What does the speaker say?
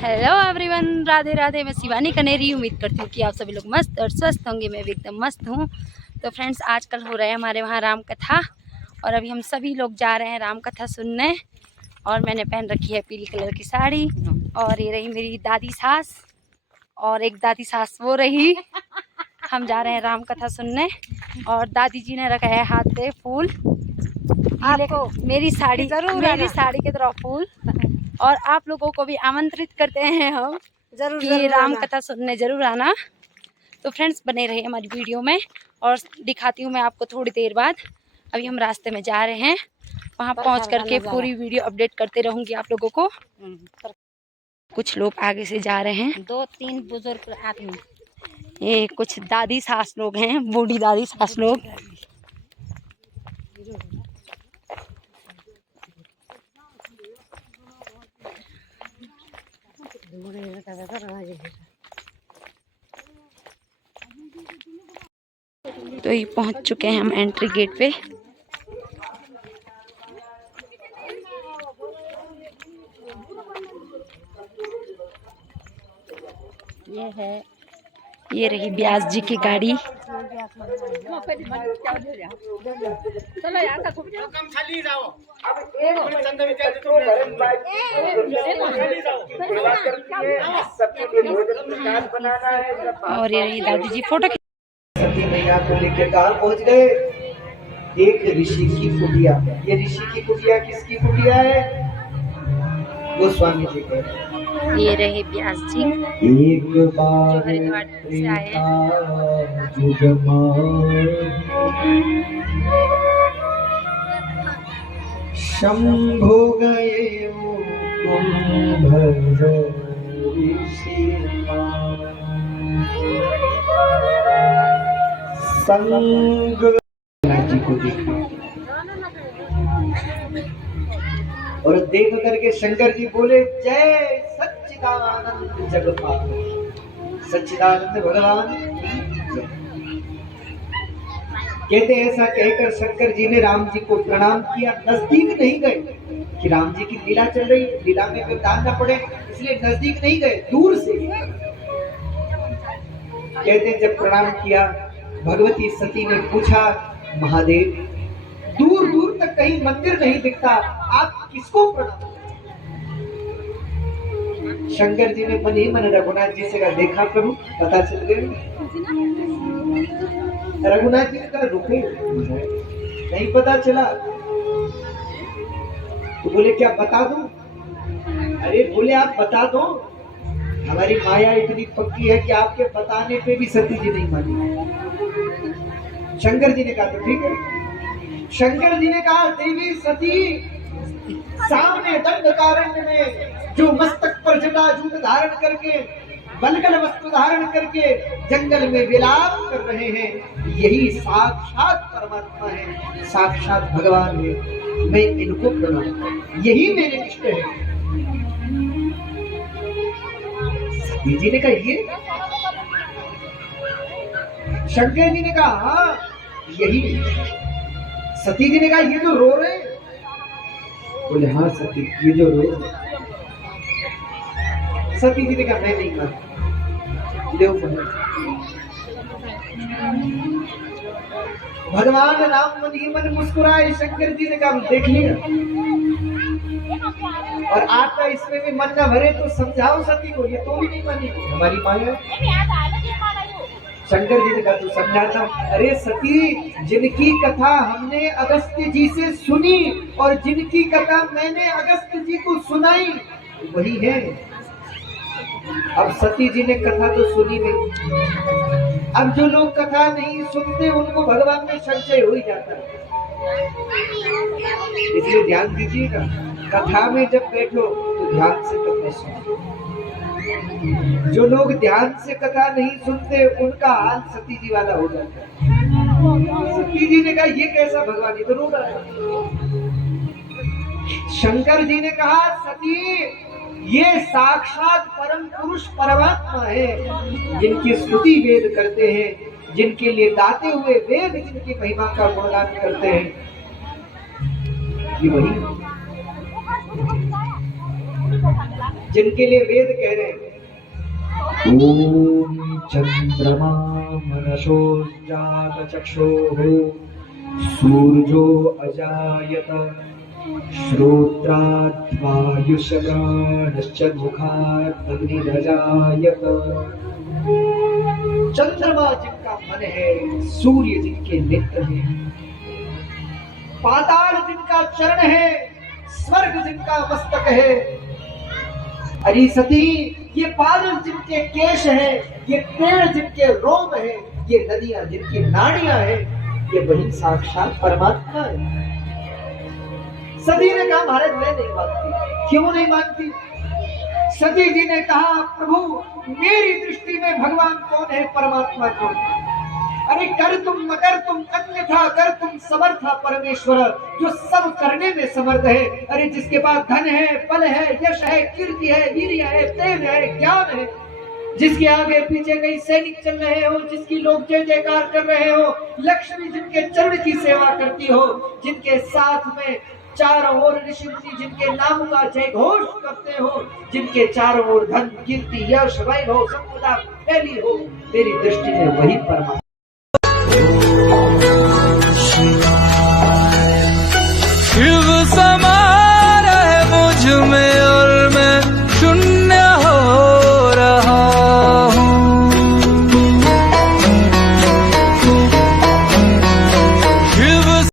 Hello everyone, Radhe Radhe. मैं शिवानी कनेरी। उम्मीद करती हूँ कि आप सभी लोग मस्त और स्वस्थ होंगे। मैं भी एकदम मस्त हूँ। तो फ्रेंड्स, आजकल हो रहा है हमारे वहाँ राम कथा, और अभी हम सभी लोग जा रहे हैं राम कथा सुनने। और मैंने पहन रखी है पीली कलर की साड़ी, और ये रही मेरी दादी सास, और एक दादी सास वो रही। हम जा रहे हैं राम कथा सुनने, और दादी जी ने रखा है हाथ पे फूल। आपको मेरी साड़ी की तरह फूल, और आप लोगों को भी आमंत्रित करते हैं हम कि राम कथा सुनने जरूर आना। तो फ्रेंड्स, बने रहिए हमारी वीडियो में, और दिखाती हूँ मैं आपको थोड़ी देर बाद। अभी हम रास्ते में जा रहे हैं, वहाँ पहुँच करके पूरी वीडियो अपडेट करते रहूँगी आप लोगों को। कुछ लोग आगे से जा रहे हैं, 2-3 बुजुर्ग आदमी। ये कुछ दादी सास लोग हैं, बूढ़ी दादी सास लोग। तो ये पहुंच चुके हैं हम एंट्री गेट पे। ये रही ब्यास जी की गाड़ी। और ये रही दादी जी फोटो। सती मैया को लेकर कहाँ पहुँच गए? एक ऋषि की कुटिया। ये ऋषि की कुटिया किसकी कुटिया है? गोस्वामी जी के। ये रहे ब्यास जी, एक बार जो हरिद्वार से आए हैं। शंभु गए कुंभ ऋषि संग जी को देखा, और देख करके शंकर जी बोले, जय सच्चिदानंद जगपाल। सच्चिदानंद भगवान। कहते ऐसा कहकर शंकर जी ने राम जी को प्रणाम किया। नजदीक नहीं गए कि राम जी की लीला चल रही है, लीला में कोई दान न पड़े, इसलिए नजदीक नहीं गए, दूर से। कहते जब प्रणाम किया, भगवती सती ने पूछा, महादेव दूर दूर तक कहीं मंदिर नहीं दिखता, आप किसको प्रणाम? शंकर जी ने मन ही मन रघुनाथ जी से कहा, देखा प्रभु, पता चल गया। रघुनाथ जी ने कहा, रुके, नहीं पता चला। तो बोले, क्या बता दूं? अरे बोले, आप बता दो। हमारी माया इतनी पक्की है कि आपके बताने पे भी सती जी नहीं मानी। शंकर जी ने कहा, तो ठीक है। शंकर जी ने कहा, देवी सती, सामने दंडकारण्य में जो मस्तक पर जटाजूट धारण करके, बलगल वस्त्र धारण करके जंगल में विलाप कर रहे हैं, यही साक्षात परमात्मा है, साक्षात भगवान है। मैं इनको प्रणाम, यही मेरे इष्ट है। सती जी ने कहा, ये? शंकर जी ने कहा, हाँ यही। सती जी ने कहा, ये जो रो रहे? बोले, हाँ सती, ये जो रो। सती जी ने कहा, मैं नहीं मानती, ले भगवान राम मन ही मन मुस्कुराए। शंकर जी ने कहा, देख लिया, और आपका इसमें भी मन न भरे तो समझाओ सती को, ये तो भी नहीं मानी, हमारी माया। शंकर जी ने कहा, तो समझाता हूं। अरे सती, जिनकी कथा हमने अगस्त्य जी से सुनी और जिनकी कथा मैंने अगस्त्य जी को सुनाई, वही है। अब सती जी ने कथा तो सुनी नहीं। अब जो लोग कथा नहीं सुनते, उनको भगवान में संशय हो ही जाता है। इसलिए ध्यान दीजिएगा, कथा में जब बैठो तो ध्यान से कथा सुनो। जो लोग ध्यान से कथा नहीं सुनते, उनका हाल सती जी वाला हो जाता है। सती जी ने कहा, ये कैसा भगवान, ये तो रो रहा है। शंकर जी ने कहा, सती, ये साक्षात परम पुरुष परमात्मा है, जिनकी स्तुति वेद करते हैं, जिनके लिए गाते हुए वेद जिनकी महिमा का गुणगान करते हैं, ये वही। जिनके लिए वेद कह रहे हैं ओम चंद्रमा मनसो जात चक्षुः सूर्यो अजायत श्रोत्राद्वायुषप्राणश्च मुखात् अग्निरजायत। चंद्रमा जिनका मन है, सूर्य जिनके नेत्र हैं, पाताल जिनका चरण है, स्वर्ग जिनका मस्तक है। अरे सती, ये बादल जिनके केश है, ये पेड़ जिनके रोम है, ये नदियां जिनकी नाड़ियां है, ये वही साक्षात परमात्मा है। सती ने कहा महाराज मैं नहीं मानती। क्यों नहीं मानती? सती जी ने कहा प्रभु मेरी दृष्टि में भगवान कौन है, परमात्मा कौन है? अरे कर तुम मगर तुम अन्यथा कर तुम समर्था परमेश्वर, जो सब करने में समर्थ है। अरे जिसके पास धन है, बल है, यश है, कीर्ति है, वीर्य है, तेज है, ज्ञान है, जिसके आगे पीछे कई सैनिक चल रहे हो, जिसकी लोग जय जयकार कर रहे हो, लक्ष्मी जिनके चरण की सेवा करती हो, जिनके साथ में चारों ओर ऋषि मुनि जिनके नाम का जय घोष करते हो, जिनके चारों ओर धन कीर्ति यश वैभव संपदा फैली हो, मेरी दृष्टि में वही परमात्मा